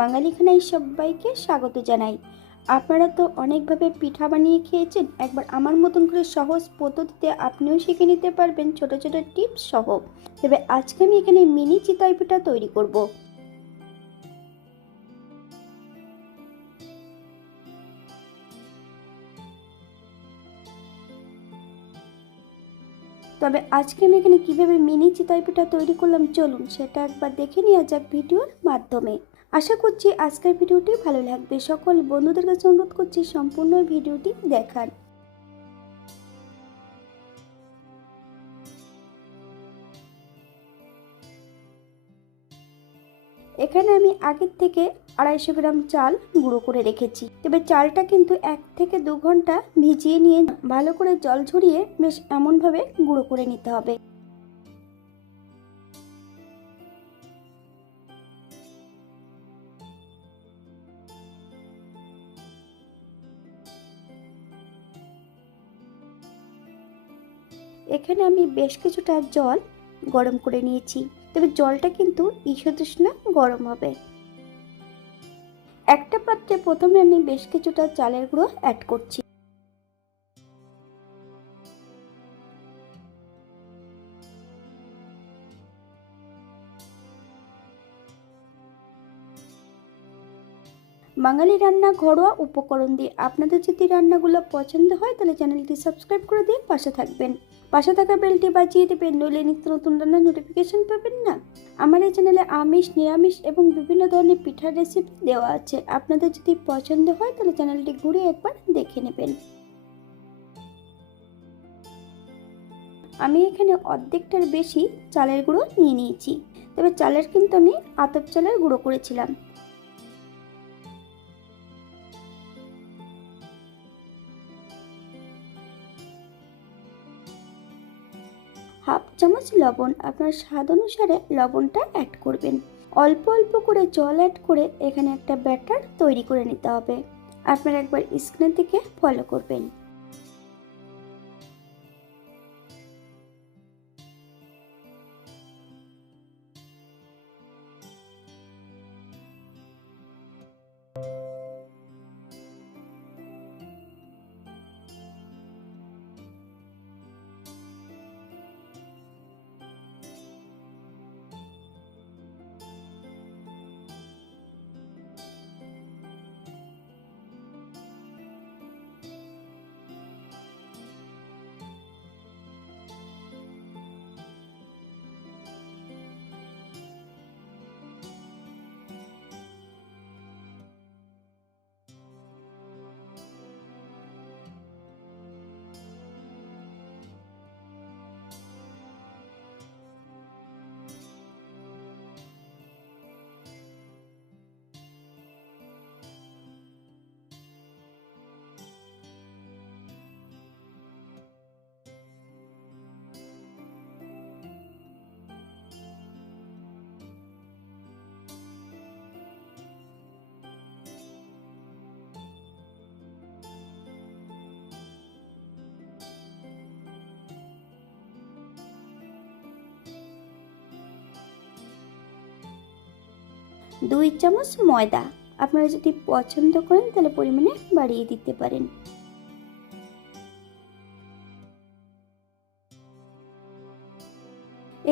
বাঙালি খানায় সবাইকে স্বাগত জানাই। আপনারা তো অনেকভাবে পিঠা বানিয়ে খেয়েছেন, একবার আমার মতন করে সহজ পদ্ধতিতে আপনিও শিখে নিতে পারবেন ছোট ছোট টিপস সহ। তবে আজকে আমি এখানে মিনি চিতই পিঠা তৈরি করব। তবে আজকে আমি এখানে কিভাবে মিনি চিতই পিঠা তৈরি করলাম চলুন সেটা একবার দেখে নেওয়া যাক ভিডিওর মাধ্যমে। আশা করছি আজকের ভিডিওটি ভালো লাগবে। সকল বন্ধুদের কাছে অনুরোধ করছি সম্পূর্ণ ভিডিওটি দেখার। এখানে আমি আগের থেকে 250 গ্রাম চাল গুঁড়ো করে রেখেছি। তবে চালটা কিন্তু 1 থেকে 2 ঘন্টা ভিজিয়ে নিয়ে ভালো করে জল ঝরিয়ে বেশ এমনভাবে গুঁড়ো করে নিতে হবে। এখানে আমি বেশ কিছুটা জল গরম করে নিয়েছি। তবে জলটা কিন্তু ঈষৎ উষ্ণ গরম হবে। একটা পাত্রে প্রথমে আমি বেশ কিছুটা চালের গুঁড়ো অ্যাড করছি। বাঙালি রান্না ঘরোয়া উপকরণ দিয়ে। আপনাদের যদি রান্নাগুলো পছন্দ হয় তাহলে চ্যানেলটি সাবস্ক্রাইব করে দিয়ে পাশে থাকবেন। পাশে থাকা বেলটি বাজিয়ে দেবেন, নইলে নিত্য নতুন রান্নার নোটিফিকেশন পাবেন না। আমার এই চ্যানেলে আমিষ, নিরামিষ এবং বিভিন্ন ধরনের পিঠার রেসিপি দেওয়া আছে। আপনাদের যদি পছন্দ হয় তাহলে চ্যানেলটি ঘুরে একবার দেখে নেবেন। আমি এখানে অর্ধেকটার বেশি চালের গুঁড়ো নিয়ে নিয়েছি। তবে চালের কিন্তু আমি আতপ চালের গুঁড়ো করেছিলাম। হাফ চামচ লবণ, আপনার স্বাদ অনুসারে লবণটা অ্যাড করবেন। অল্প অল্প করে জল অ্যাড করে এখানে একটা ব্যাটার তৈরি করে নিতে হবে। আপনারা একবার স্ক্রিনের দিকে ফলো করবেন। দুই চামচ ময়দা, আপনারা যদি পছন্দ করেন তাহলে পরিমাণে বাড়িয়ে দিতে পারেন।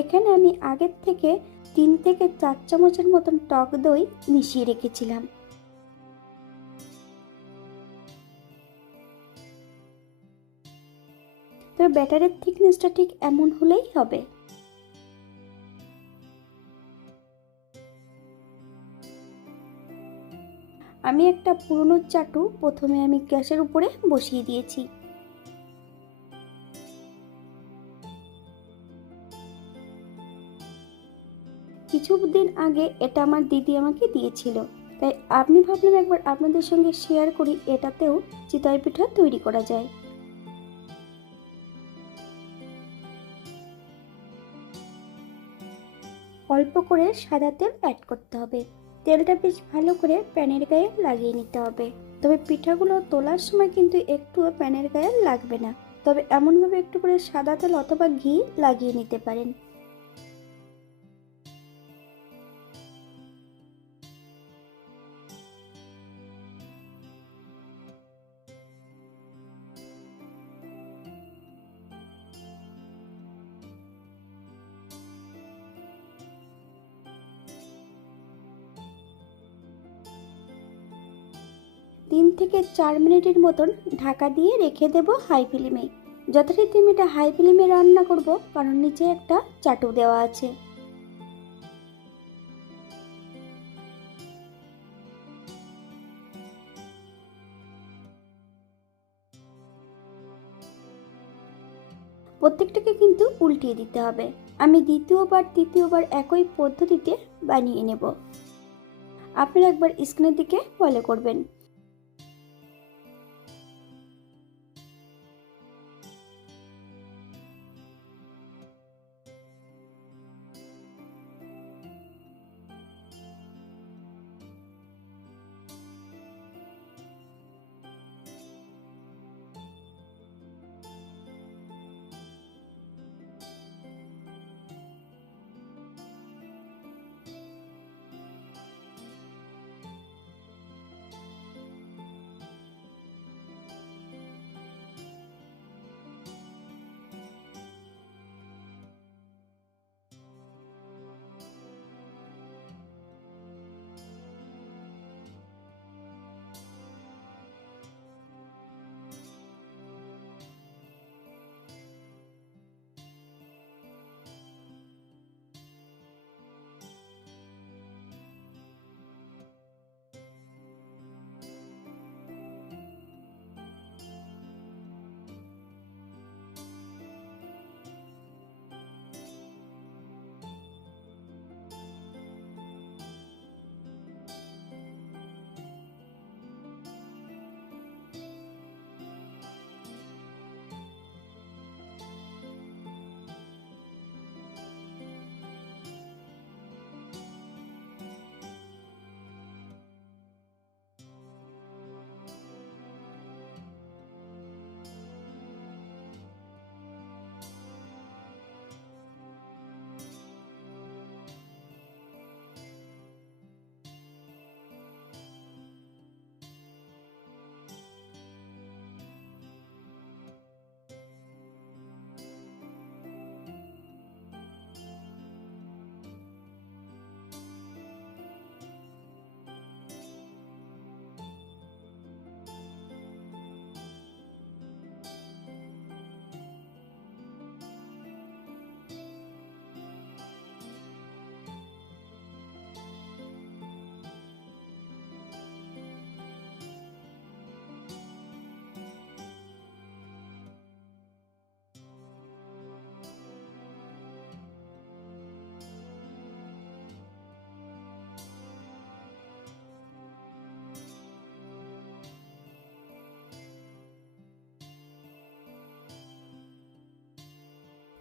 এখানে আমি আগের থেকে 3 থেকে 4 চামচের মতন টক দই মিশিয়ে রেখেছিলাম। তো ব্যাটারের থিকনেসটা ঠিক এমন হলেই হবে। আমি একটা পুরনো চাটু প্রথমে আমি গ্যাসের উপরে বসিয়ে দিয়েছি। কিছুদিন আগে এটা আমার দিদি আমাকে দিয়েছিল, তাই আমি ভাবলাম একবার আপনাদের সঙ্গে শেয়ার করি, এটাতেও চিতই পিঠা তৈরি করা যায়। অল্প করে সাদা তেল অ্যাড করতে হবে। তেলটা বেশ ভালো করে প্যানের গায়ে লাগিয়ে নিতে হবে। তবে পিঠাগুলো তোলার সময় কিন্তু একটুও প্যানের গায়ে লাগবে না। তবে এমনভাবে একটু করে সাদা তেল অথবা ঘি লাগিয়ে নিতে পারেন। 3 থেকে 4 মিনিটের মতন ঢাকা দিয়ে রেখে দেব হাই ফ্লেমে। যথারীতি আমি এটা হাই ফ্লেমে রান্না করব, কারণ নিচে একটা চাটু দেওয়া আছে। প্রত্যেকটাকে কিন্তু উল্টিয়ে দিতে হবে। আমি দ্বিতীয়বার তৃতীয়বার একই পদ্ধতিতে বানিয়ে নেব। আপনারা একবার স্ক্রিনের দিকে ফলো করবেন।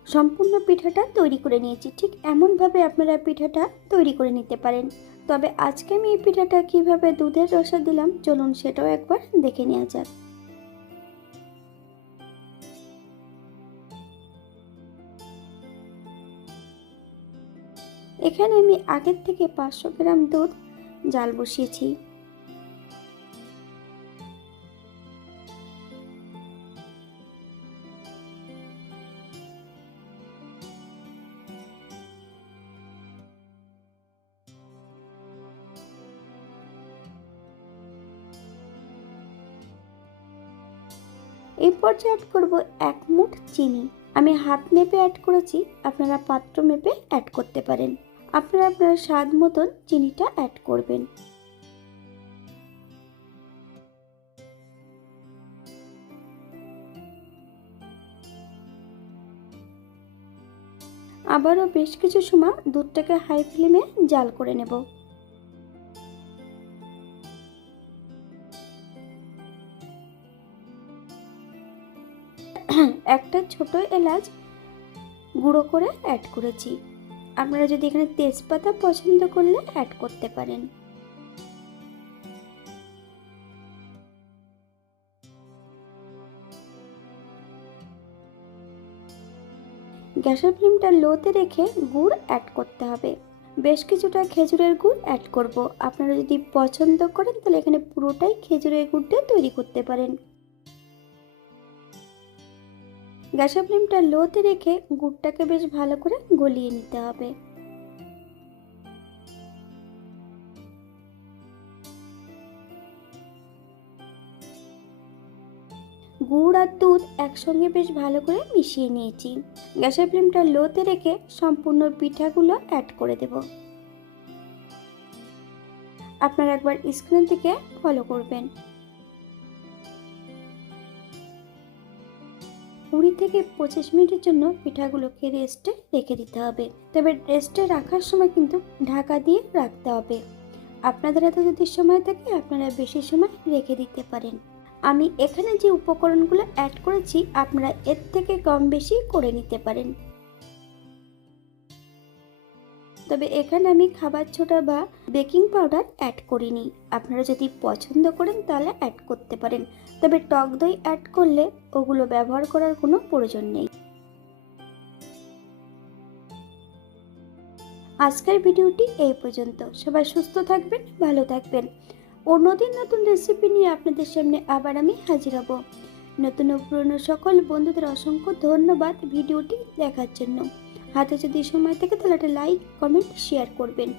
সম্পূর্ণ পিঠাটা তৈরি করে নিয়েছি। ঠিক এমনভাবে আপনারা পিঠাটা তৈরি করে নিতে পারেন। তবে আজকে আমি এই পিঠাটা কিভাবে দুধের রসা দিলাম, চলুন সেটাও একবার দেখে নেওয়া যাক। এখানে আমি আগের থেকে 500 গ্রাম দুধ জাল বসিয়েছি। এই পর্যায়ে অ্যাড করব 1 মুঠ চিনি। আমি হাত মেপে অ্যাড করেছি, আপনারা পাত্র মেপে অ্যাড করতে পারেন। আপনারা আপনার স্বাদ মতন চিনিটা অ্যাড করবেন। আবারও বেশ কিছু সময় দুধটাকে হাই ফ্লেমে জাল করে নেব। একটা ছোট এলাচ গুঁড়ো করে অ্যাড করেছি। আপনারা যদি এখানে তেজপাতা পছন্দ করলে অ্যাড করতে পারেন। গ্যাসের ফ্লেমটা লোতে রেখে গুড় অ্যাড করতে হবে। বেশ কিছুটা খেজুরের গুড় অ্যাড করব। আপনারা যদি পছন্দ করেন তাহলে এখানে পুরোটাই খেজুরের গুড় দিয়ে তৈরি করতে পারেন। গ্যাসের ফ্লেমটা লোতে রেখে গুড়টাকে বেশ ভালো করে গলিয়ে নিতে হবে। গুড় আর দুধ একসঙ্গে বেশ ভালো করে মিশিয়ে নিয়েছি। গ্যাসের ফ্লেমটা লোতে রেখে সম্পূর্ণ পিঠাগুলো অ্যাড করে দেব। আপনারা একবার স্ক্রিনের দিকে ফলো করবেন। 20 থেকে 25 মিনিটের জন্য পিঠাগুলোকে রেস্টে রেখে দিতে হবে। তবে রেস্টে রাখার সময় কিন্তু ঢাকা দিয়ে রাখতে হবে। আপনাদের হাতে যদি সময় থাকে আপনারা বেশি সময় রেখে দিতে পারেন। আমি এখানে যে উপকরণগুলো অ্যাড করেছি আপনারা এর থেকে কম বেশি করে নিতে পারেন। তবে এখানে আমি খাবার সোডা বা বেকিং পাউডার অ্যাড করিনি। আপনারা যদি পছন্দ করেন তাহলে অ্যাড করতে পারেন, তবে টক দই অ্যাড করলে ওগুলো ব্যবহার করার কোনো প্রয়োজন নেই। আজকের ভিডিওটি এই পর্যন্ত। সবাই সুস্থ থাকবেন, ভালো থাকবেন। অন্যদিন নতুন রেসিপি নিয়ে আপনাদের সামনে আবার আমি হাজির হব। নতুন ও পুরনো সকল বন্ধুদের অসংখ্য ধন্যবাদ ভিডিওটি দেখার জন্য। হাতে যদি সময় থাকে তাহলে একটা লাইক, কমেন্ট, শেয়ার করবেন।